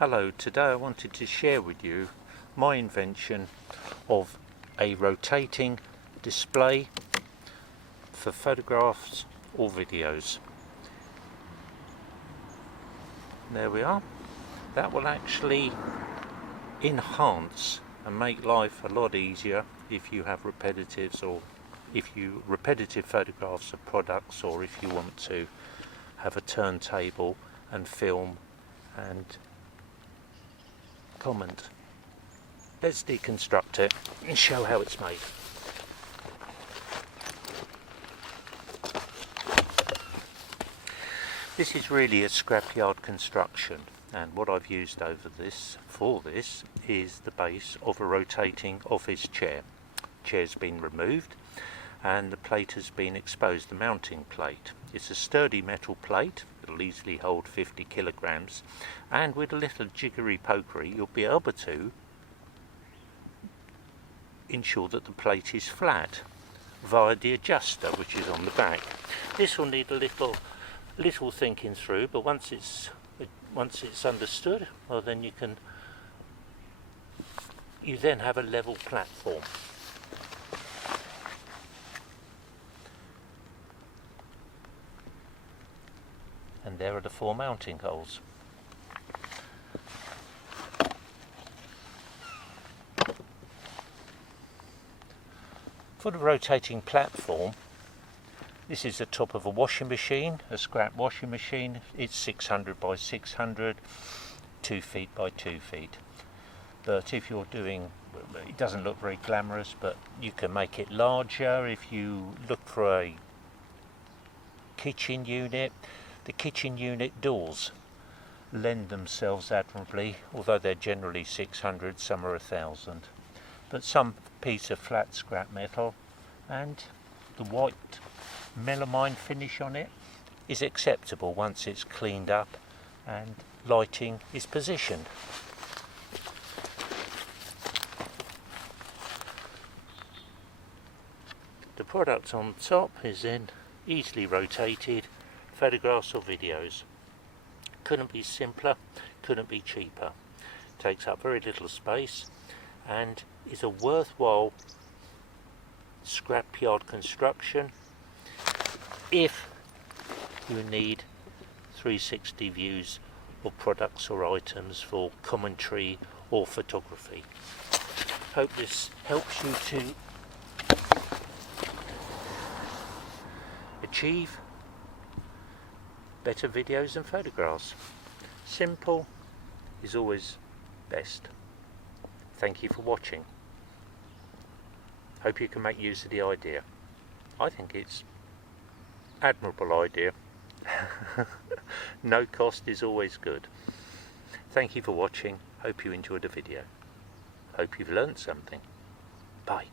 Hello, today I wanted to share with you my invention of a rotating display for photographs or videos. There we are. That will actually enhance and make life a lot easier if you have repetitive photographs of products, or if you want to have a turntable and film and comment. Let's deconstruct it and show how it's made. This is really a scrapyard construction, and what I've used for this is the base of a rotating office chair. Chair's been removed and the plate has been exposed, the mounting plate. It's a sturdy metal plate, it'll easily hold 50 kilograms, and with a little jiggery pokery you'll be able to ensure that the plate is flat via the adjuster, which is on the back. This will need a little thinking through, but once it's understood, well, then you then have a level platform. And there are the 4 mounting holes. For the rotating platform, this is the top of a washing machine, a scrap washing machine. It's 600 by 600, 2 feet by 2 feet. But if you're doing, it doesn't look very glamorous, but you can make it larger. If you look for a kitchen unit, the kitchen unit doors lend themselves admirably, although they're generally 600, some are 1,000. But some piece of flat scrap metal and the white melamine finish on it is acceptable once it's cleaned up and lighting is positioned. The product on top is then easily rotated photographs or videos. Couldn't be simpler, couldn't be cheaper. Takes up very little space and is a worthwhile scrapyard construction if you need 360 views of products or items for commentary or photography. Hope this helps you to achieve better videos and photographs. Simple is always best. Thank you for watching. Hope you can make use of the idea. I think it's admirable idea. No cost is always good. Thank you for watching. Hope you enjoyed the video. Hope you've learned something. Bye.